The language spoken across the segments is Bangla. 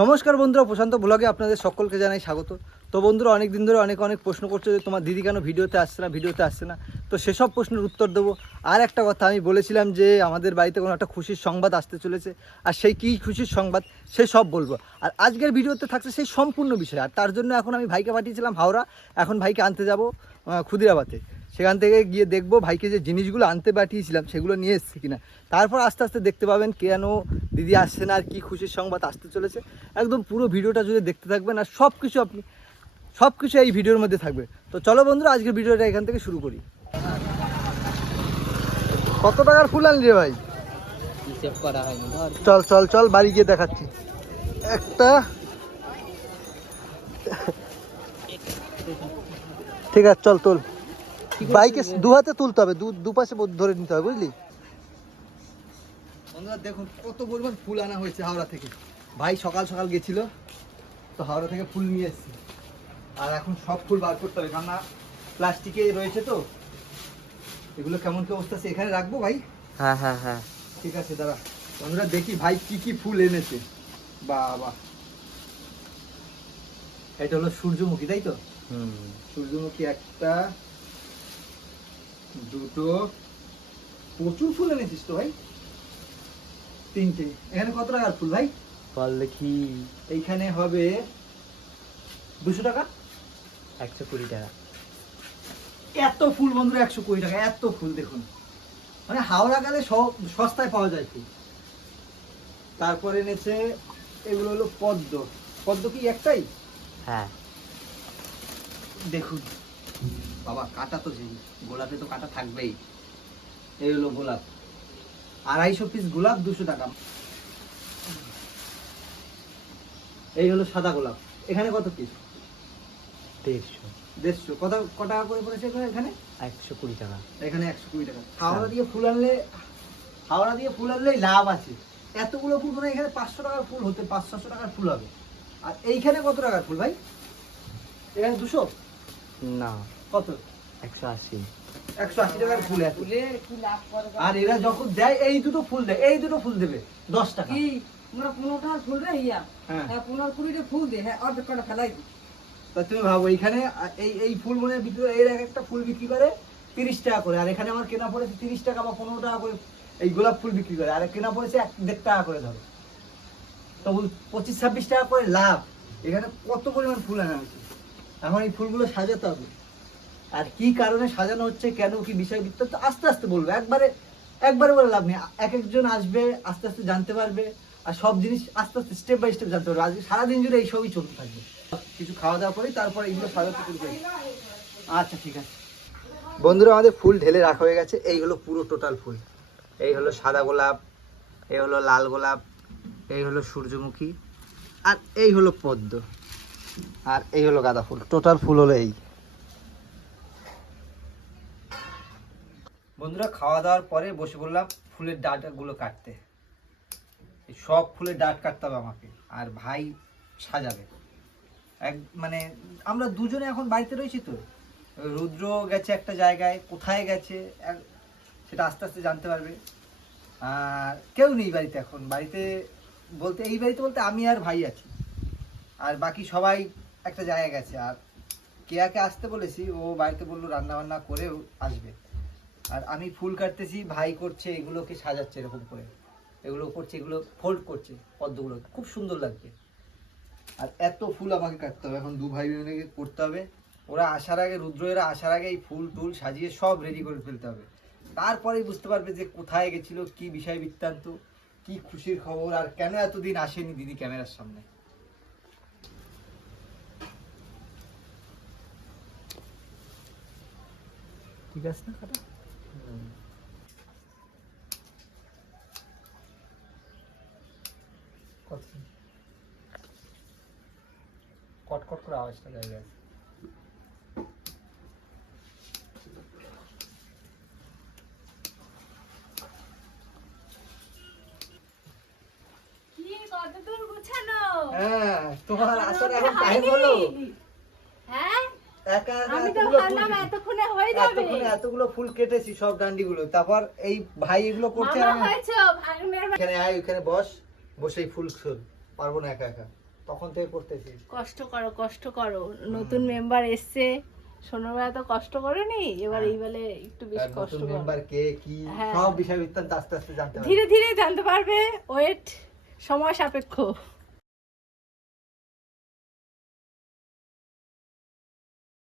নমস্কার বন্ধুরা, প্রশান্ত ব্লগে আপনাদের সকলকে জানাই স্বাগত। তো বন্ধুরা, অনেক দিন ধরে অনেক প্রশ্ন করছে যে তোমার দিদি কেন ভিডিওতে আসছে না। তো সেসব প্রশ্নের উত্তর দেবো। আর একটা কথা, আমি বলেছিলাম যে আমাদের বাড়িতে কোনো একটা খুশির সংবাদ আসতে চলেছে, আর সেই কী খুশির সংবাদ সে সব বলবো। আর আজকের ভিডিওতে থাকছে সেই সম্পূর্ণ বিষয়। আর তার জন্য এখন আমি ভাইকে পাঠিয়েছিলাম হাওড়া, এখন ভাইকে আনতে যাব ক্ষুদিরাবাদে। সেখান থেকে গিয়ে দেখবো ভাইকে যে জিনিসগুলো আনতে পাঠিয়েছিলাম সেগুলো নিয়ে এসেছি কিনা। তারপর আস্তে আস্তে দেখতে পাবেন কেন দিদি আসছে না আর কী খুশির সংবাদ আসতে চলেছে। একদম পুরো ভিডিওটা যদি দেখতে থাকবেন, আর সব কিছু এই ভিডিওর মধ্যে থাকবে। তো চলো বন্ধুরা, আজকের ভিডিওটা এখান থেকে শুরু করি। কত টাকার ফুল আনলি রে ভাই? হিসেব করা হয়নি। চল চল চল, বাড়ি গিয়ে দেখাচ্ছি। একটা, ঠিক আছে চল তোল। বাইকে দু হাতে তুলতে হবে, দুপাশে ধরে নিতে হবে, বুঝলি? বন্ধুরা দেখুন কত পরিমাণ ফুল আনা হয়েছে হাওড়া থেকে। ভাই সকাল সকাল গেছিল, তো হাওড়া থেকে ফুল নিয়ে এসেছি। আর এখন সব ফুল বার করতে হবে, কারণ না প্লাস্টিকে রয়েছে, তো এগুলো কেমন কি অবস্থা আছে। এখানে রাখবো ভাই? হ্যাঁ হ্যাঁ হ্যাঁ, ঠিক আছে দাঁড়া। বন্ধুরা দেখি ভাই কি কি ফুল এনেছে। বাবা, এটা হলো সূর্যমুখী, তাই তো? সূর্যমুখী একটা, দুটো, প্রচুর ফুল এনেছিস তো ভাই। তিনটে। এখানে কত টাকার ফুল ভাই? বল দেখি। এইখানে হবে 200 টাকা। 120 টাকা। এত ফুল বন্ধুরা, 120 টাকা, এত ফুল দেখুন। মানে হাওড়া গেলে সস্তায় পাওয়া যায় ফুল। তারপরে এনেছে এগুলো হলো পদ্ম। পদ্ম কি একটাই? হ্যাঁ, দেখুন বাবা, কাটা তো যেই গোলাপে তো কাটা থাকবেই। এই হলো গোলাপ, 250 পিস গোলাপ, 200 টাকা। এই হলো সাদা গোলাপ। এখানে কত পিস? 150 ক টাকা করে পড়েছে এখানে? 120 টাকা। এখানে 120 টাকা। হাওড়া দিয়ে ফুল আনলেই লাভ আছে। এতগুলো ফুল মানে এখানে 500 টাকার ফুল হতে 500-600 টাকার ফুল হবে। আর এইখানে কত টাকার ফুল ভাই? এখানে 200 না, কত? 180। 180 টাকার ফুল এত। আর এরা যখন দেয় এই দুটো ফুল দেয়, এই দুটো ফুল দেবে 10 টাকা। কি আমরা 15 টাকার ফুল রে ইয়া, হ্যাঁ 15-20 টা ফুল দে, হ্যাঁ অর্ধেক কটা ফেলাই দি। তা তুমি ভাবো, এইখানে এই ফুল মনে বিক্রি, এর এক একটা ফুল বিক্রি করে 30 টাকা করে। আর এখানে আমার কেনা পড়েছে 30 টাকা বা 15 টাকা করে। এই গোলাপ ফুল বিক্রি করে, আর কেনা পড়েছে 1.5 টাকা করে ধরো। তবু 25-26 টাকা করে লাভ। এখানে কত পরিমাণ ফুল আনা হয়েছে। এখন এই ফুলগুলো সাজাতে হবে। আর কি কারণে সাজানো হচ্ছে, কেন কি বিষয় বৃত্তান্ত আস্তে আস্তে বলবো। একবারে বলে লাভ নেই। এক একজন আসবে, আস্তে আস্তে জানতে পারবে। আর সব জিনিস আস্তে আস্তে স্টেপ বাই স্টেপ জানতে পারবে। আজকে সারাদিন জুড়ে এই সবই চলতে থাকবে। কিছু খাওয়া দাওয়া করি, তারপর এইগুলো সাজাতে শুরু করি। আচ্ছা ঠিক আছে বন্ধুরা, আমাদের ফুল ঢেলে রাখা হয়ে গেছে। এই হলো পুরো টোটাল ফুল। এই হলো সাদা গোলাপ, এই হলো লাল গোলাপ, এই হলো সূর্যমুখী, আর এই হলো পদ্ম, আর এই হলো গাঁদা ফুল। টোটাল ফুল হলো এই। বন্ধুরা খাওয়া দাওয়ার পরে বসে পড়লাম ফুলের ডাঁটাগুলো কাটতে। সব ফুলের ডাঁট কাটতে হবে আমাকে, আর ভাই সাজাবে। মানে আমরা দুজনে এখন বাড়িতে রয়েছি, তো রুদ্র গেছে একটা জায়গায়, কোথায় গেছে সেটা আস্তে আস্তে জানতে পারবে। আর কেউ নেই বাড়িতে এখন। এই বাড়িতে বলতে আমি আর ভাই আছি, আর বাকি সবাই একটা জায়গায় গেছে। আর কেয়াকে আসতে বলেছি, ও বাড়িতে বললো রান্না বান্না করে আসবে। আর আমি ফুল কাটতেছি, ভাই করছে এগুলোকে সাজাচ্ছে এরকম করে, এগুলো করছে, এগুলো ফোল্ড করছে পদ্মগুলো, খুব সুন্দর লাগবে। আর এত ফুল আমাকে কাটতে হবে এখন, দু ভাই বোনকে করতে হবে। ওরা আসার আগে, রুদ্রেরা আসার আগে এই ফুল টুল সাজিয়ে সব রেডি করে ফেলতে হবে। তারপরেই বুঝতে পারবে যে কোথায় গেছিল, কি বিষয় বৃত্তান্ত, কি খুশির খবর, আর কেন এতদিন আসেনি দিদি ক্যামেরার সামনে। ঠিক আছে না কাটা? কটকট করে আওয়াজটা যায় গেছে। কি কতদূর গুছানো? হ্যাঁ, তোমার আসার এখন টাইম হলো। হ্যাঁ একা আমি তো ভাবলাম এতক্ষণে হয়ে যাবে। এতগুলো ফুল কেটেছি, সব ডান্ডিগুলো। তারপর এই ভাই এগুলো করছে। মামা হয়েছে ভাগনের। এখানে আয়, ওখানে বসেই ফুল ছুল পারবো না একা একা। তখন থেকে করতেছি। কষ্ট করো নতুন মেম্বার এসছে, সোনারবেলা তো কষ্ট করোনি, এবার এই বেলে একটু বেশি আর কষ্ট নতুন করো। মেম্বার কে কি হ্যাঁ। সব বিষয় বৃত্তান্ত আস্তে আস্তে জানতে পারবে। ধীরে ধীরে জানতে পারবে, ওয়েট, সময় সাপেক্ষ।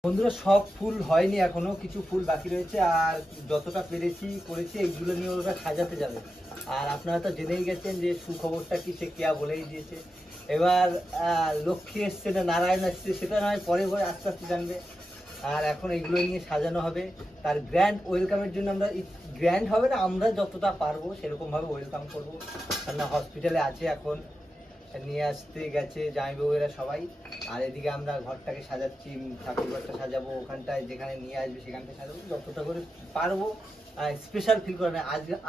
বন্ধুরা সব ফুল হয়নি এখনো, কিছু ফুল বাকি রয়েছে, আর যতটা পেরেছি করেছি, এইগুলো নিয়ে ওরা সাজাতে যাবে। আর আপনারা তো জেনেই গেছেন যে সুখবরটা কি, সে কেয়া বলেই দিয়েছে। এবার লক্ষ্মী এসছে না নারায়ণ এসছে সেটা নয়, পরে পরে আস্তে আস্তে জানবে। আর এখন এইগুলো নিয়ে সাজানো হবে, তার গ্র্যান্ড ওয়েলকামের জন্য আমরা, গ্র্যান্ড হবে না, আমরা যতটা পারবো সেরকমভাবে ওয়েলকাম করবো। কেননা হসপিটালে আছে এখন, নিয়ে আসতে গেছে জামাইবাবুরা সবাই। আর এদিকে আমরা ঘরটাকে সাজাচ্ছি, ঠাকুর ঘরটা সাজাবো, ওখানটায় যেখানে নিয়ে আসবে সেখানটায় সাজাবো, যতটা করে পারবো। স্পেশাল ফিল করে না,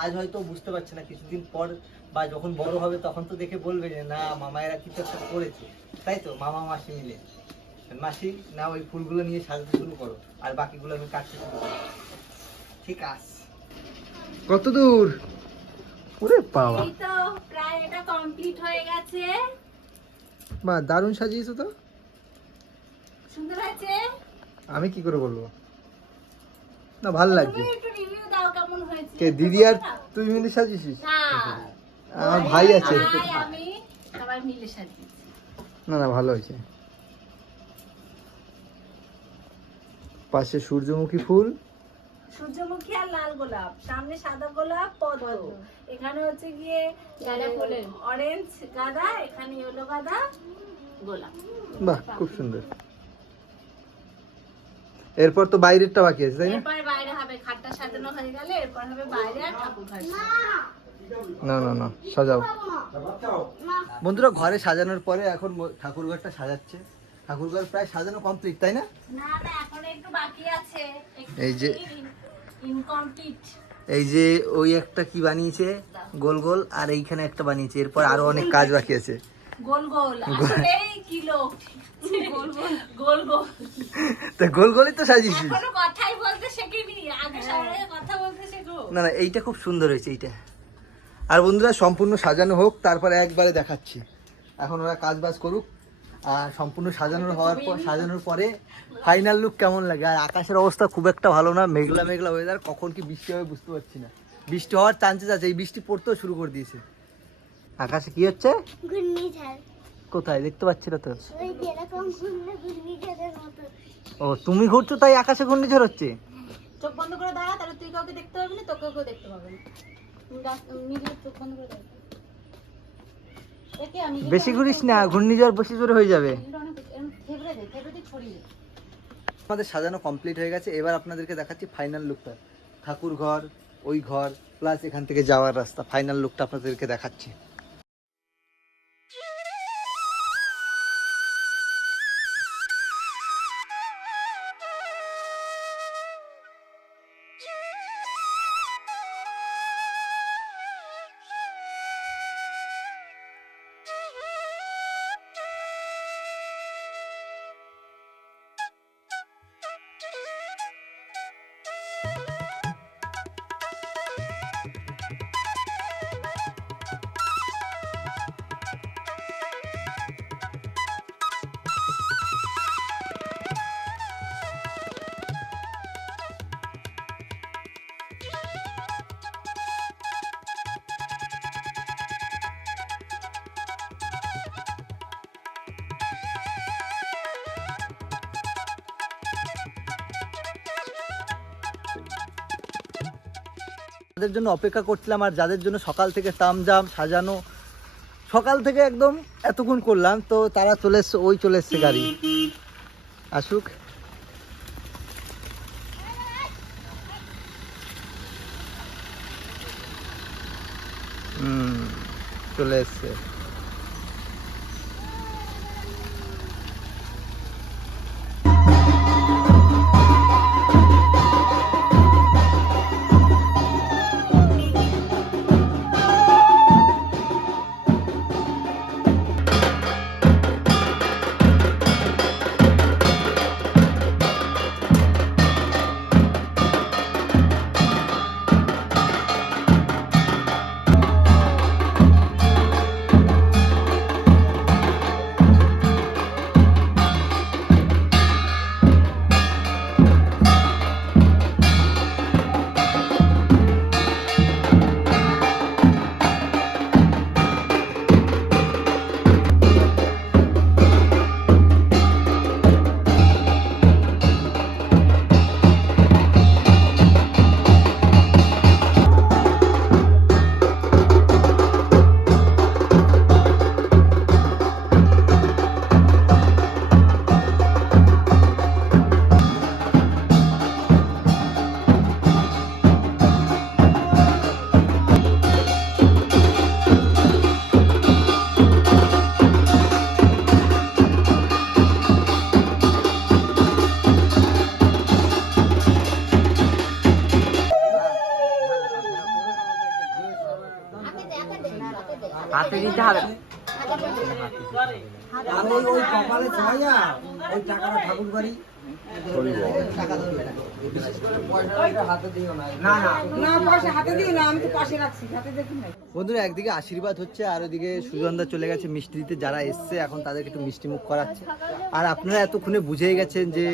আজ হয়তো বুঝতে পারছে না, কিছুদিন পর বা যখন বড় হবে তখন তো দেখে বলবে যে না মামায়েরা কিছু একটা করেছে, তাই তো? মামা মাসি মিলে, মাসি না ওই ফুলগুলো নিয়ে সাজাতে শুরু করো, আর বাকিগুলো আমি কাটতে শুরু করো। ঠিক আছে, কত দূর? ওরে বাবা, এই তো প্রায় এটা কমপ্লিট হয়ে গেছে। বাহ দারুণ সাজিয়েছো তো। সুন্দর আছে। আমি কি করে বলবো, না ভালো লাগছে। তুমি একটু রিভিউ দাও কেমন হয়েছে। কে দিদি আর তুই মিলে সাজিয়েছিস? না, আমার ভাই আছে। ভাই আমি সবাই মিলে সাজিয়েছি। না না ভালো হয়েছে। পাশে সূর্যমুখী ফুল, সূর্যমুখী আর লাল গোলাপ, সামনে সাদা গোলাপ পদ্ম, এখানে হচ্ছে গিয়ে গাঁদা ফুলের অরেঞ্জ গাঁদা, এখানে ইয়েলো গাঁদা, গোলাপ। বাহ খুব সুন্দর। এরপর তো বাইরেরটা বাকি আছে তাই না? এরপর বাইরে হবে, খাটটা সাজানো হয়ে গেলে এরপর হবে বাইরে আর ঠাকুর ঘর। না না না সাজাও। বন্ধুরা ঘরে সাজানোর পরে এখন ঠাকুর ঘরটা সাজাচ্ছে। ঠাকুর ঘর প্রায় সাজানো কমপ্লিট তাই না? না না এখন একটু বাকি আছে, এই যে ইনকমপ্লিট। এই যে ওই একটা কি বানিয়েছে গোল গোল, আর এইখানে একটা বানিয়েছে, এরপর আরো অনেক কাজ বাকি আছে। গোল গোল আসলেই কিলো গোল গোল গোল গোল। তা গোল গোলই তো সাজিয়েছিস। এখনো কথাই বলতে শেখিনি, আগে সবাই কথা বলতে শেখো। না না এইটা খুব সুন্দর হয়েছে এইটা। আর বন্ধুরা সম্পূর্ণ সাজানো হোক, তারপরে একবারে দেখাচ্ছি। এখন ওরা কাজ বাজ করুক, আর সম্পূর্ণ সাজানোর পরে ফাইনাল লুক কেমন লাগে। আর আকাশের অবস্থা খুব একটা ভালো না, মেঘলা মেঘলা ওয়েদার, কখন কি বৃষ্টি হবে বুঝতে পারছি না। বৃষ্টি হওয়ার চান্সেস আছে, এই বৃষ্টি পড়তেও শুরু করে দিয়েছে। আকাশে কি হচ্ছে? ঘূর্ণিঝড়। কোথায় দেখতে পাচ্ছি না তো। ওই যে এরকম ঘূর্ণিঝড়ের মতো। ও তুমি ঘুরছো তাই আকাশে ঘূর্ণিঝড় হচ্ছে? চোখ বন্ধ করে দাঁড়া, তাহলে তুই কাউকে দেখতে পাবি না, তোকেও কেউ দেখতে পাবে না। নিজের চোখ বন্ধ করে দাঁড়া। বেশি ঘুরিস না, ঘূর্ণিঝড় বেশি জোরে হয়ে যাবে। আমাদের সাজানো কমপ্লিট হয়ে গেছে, এবার আপনাদেরকে দেখাচ্ছি ফাইনাল লুকটা। ঠাকুর ঘর, ওই ঘর, প্লাস এখান থেকে যাওয়ার রাস্তা, ফাইনাল লুকটা আপনাদেরকে দেখাচ্ছি। যাদের জন্য অপেক্ষা করছিলাম, আর যাদের জন্য সকাল থেকে তামজাম সাজানো, সকাল থেকে একদম এতক্ষণ করলাম, তো তারা চলে এসছে, ওই চলে এসছে গাড়ি, আসুক। চলে এসছে। দিতে হবে আর ওই কপালে ছয়া ওই টাকাটা ঠাকুর বাড়ি টাকা ধরবে না পয়সা হাতে দিও না না পয়সা হাতে দিও না, আমি তো পাশে রাখছি, হাতে দেখি না। বন্ধুরা একদিকে আশীর্বাদ হচ্ছে আর ওদিকে সুজনদা চলে গেছে মিষ্টি দিতে, যারা এসছে এখন তাদেরকে একটু মিষ্টি মুখ করাচ্ছে। আর আপনারা এতক্ষণে বুঝেই গেছেন যে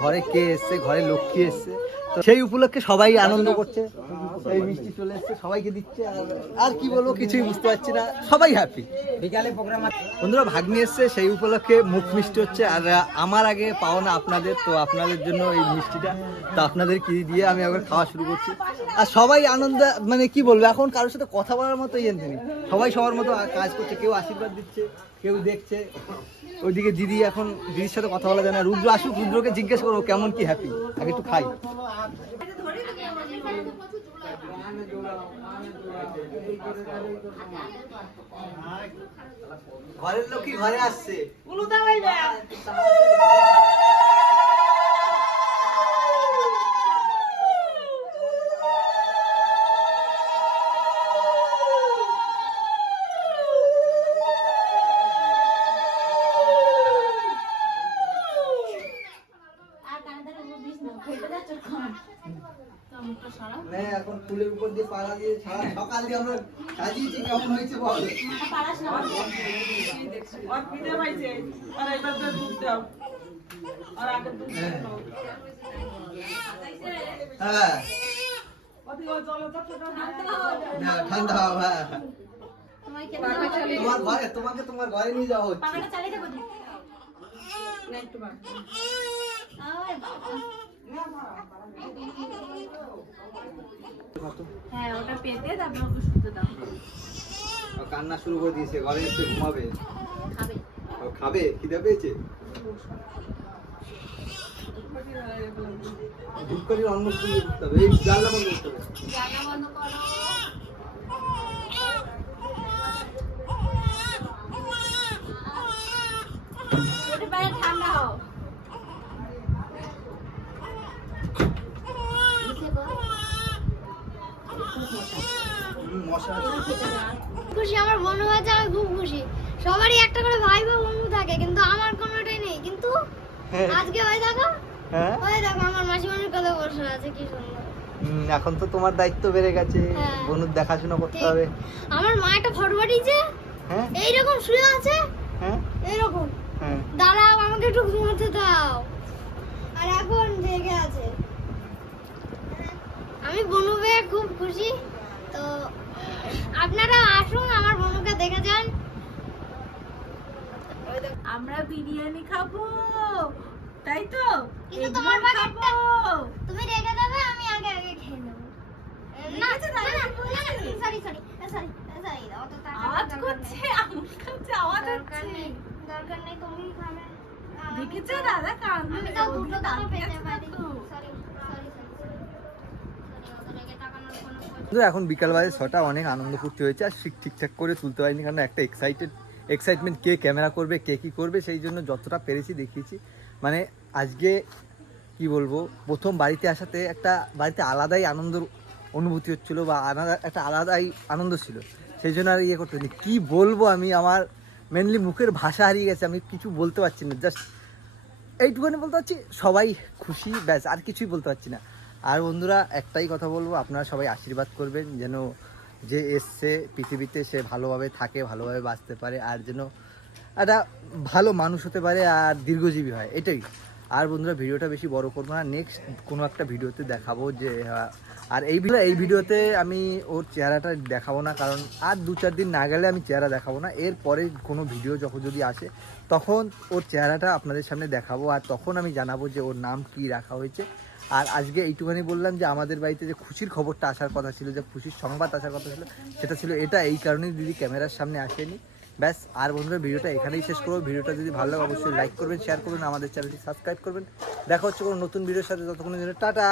ঘরে কে এসছে, ঘরে লক্ষ্মী এসছে, তো সেই উপলক্ষে সবাই আনন্দ করছে। এই মিষ্টি চলে এসছে, সবাইকে দিচ্ছে। আর কি বলবো, কিছুই বুঝতে পারছি না, সবাই হ্যাপি। বিকালে প্রোগ্রাম আছে বন্ধুরা, ভাগ্নি এসছে, সেই উপলক্ষে মুখ মিষ্টি হচ্ছে। আর আমার আগে পাওনা আপনাদের, তো আপনাদের জন্য এই মিষ্টিটা, তো আপনাদের কি দিয়ে আমি আবার খাওয়া শুরু করছি। আর সবাই আনন্দ, মানে কি বলবো, এখন কারোর সাথে কথা বলার মতো নেই, সবাই সবার মতো কাজ করছে, কেউ আশীর্বাদ দিচ্ছে, কেউ দেখছে। ওইদিকে দিদি, এখন দিদির সাথে কথা বলা যায় না। রুদ্র আসুক, রুদ্রকে জিজ্ঞেস করবো কেমন কি হ্যাপি, আগে একটু খাই। ঘরের লক্ষ্মী ঘরে আসছে। এখন ফুলের উপর দিয়ে পাড়া দিয়ে সারা সকাল দিয়ে আমরা সাজিয়েছি, কেমন হয়েছে বল। হ্যাঁ ঠান্ডা হবে। তোমার ঘরে, তোমার ঘরে নিয়ে যাওয়া হচ্ছে। হ্যাঁ ওটা পেতে তারপর ওকে শুতে দাও। কান্না শুরু করে দিয়েছে, ঘরে এসে ঘুমাবে, খাবে খাবে, খিদে পেয়েছে। ধূপকাঠির অন্ন খুলে দিতে হবে, এই জানলা বন্ধ করতে হবে। জানলা বন্ধ করো। ওটা বাইরে ঠান্ডা হও। খুশি, আমার বন্ধু আছে, আমি খুব খুশি। সবারই একটা করে ভাই বা বন্ধু থাকে, কিন্তু আমার কোনোটাই নেই। কিন্তু আজকে হয়ে দেখো, আমার মাসিমার কথা বসে আছে, কি সুন্দর। এখন তো তোমার দায়িত্ব বেড়ে গেছে, হ্যাঁ। বনুর দেখাশোনা করতে হবে। আমার মা একটা ফটো পাঠিয়েছে, হ্যাঁ এইরকম শুয়ে আছে, হ্যাঁ এইরকম। হ্যাঁ দাঁড়াও, আমাকে একটু ঘুমোতে দাও। আর এখন জেগে আছে। আমি বনু পেয়ে খুব খুশি। তো আপনারা আসুন, আমার বনুকে দেখে যান। আমরা বিরিয়ানি খাবো, তাই তো? কিন্তু তোমার বাড়িটা তুমি রেখে দেবে, আমি আগে খেয়ে নেব। না সরি অত আওয়াজ করছে, আমুল খাচ্ছে, আওয়াজ হচ্ছে। দরকার নেই, তুমি খাবে। দেখেছো দাদা কান্দে, আমি তো দুটো টাকা পেতে পারি। এখন বিকাল বাজে 6টা, অনেক আনন্দ ফুর্তি হয়েছে। আর ঠিকঠাক করে তুলতে পারিনি, কারণ একটা এক্সাইটমেন্ট, কে ক্যামেরা করবে, কে কী করবে, সেই জন্য যতটা পেরেছি দেখিয়েছি। মানে আজকে কি বলবো, প্রথম বাড়িতে আসাতে একটা বাড়িতে আলাদাই আনন্দের অনুভূতি হচ্ছিলো, বা একটা আলাদাই আনন্দ ছিল। সেই জন্য আর ইয়ে করতে পারিনি। কী বলবো আমি, আমার মেনলি মুখের ভাষা হারিয়ে গেছে, আমি কিছু বলতে পারছি না। জাস্ট এইটুখানি বলতে পারছি, সবাই খুশি, ব্যাস, আর কিছুই বলতে পারছি না। আর বন্ধুরা একটাই কথা বলবো, আপনারা সবাই আশীর্বাদ করবেন যেন যে এসছে পৃথিবীতে সে ভালোভাবে থাকে, ভালোভাবে বাঁচতে পারে, আর যেন একটা ভালো মানুষ হতে পারে, আর দীর্ঘজীবী হয়, এটাই। আর বন্ধুরা ভিডিওটা বেশি বড় করবো না, নেক্সট কোনো একটা ভিডিওতে দেখাবো যে। আর এই ভিডিওতে আমি ওর চেহারাটা দেখাবো না, কারণ আর 2-4 দিন না গেলে আমি চেহারা দেখাবো না। এরপরে কোনো ভিডিও যখন যদি আসে তখন ওর চেহারাটা আপনাদের সামনে দেখাবো, আর তখন আমি জানাবো যে ওর নাম কি রাখা হয়েছে। আর আজকে এইটুখানি বললাম যে আমাদের বাড়িতে যে খুশির খবরটা আসার কথা ছিল, যে খুশির সংবাদ আসার কথা ছিল, সেটা ছিল এটা। এই কারণেই দিদি ক্যামেরার সামনে আসেনি, ব্যাস। আর বন্ধুরা ভিডিওটা এখানেই শেষ করবো। ভিডিওটা যদি ভালো লাগে অবশ্যই লাইক করবেন, শেয়ার করবেন, আমাদের চ্যানেলটি সাবস্ক্রাইব করবেন। দেখা হচ্ছে কোনো নতুন ভিডিওর সাথে, ততক্ষণের জন্য টাটা।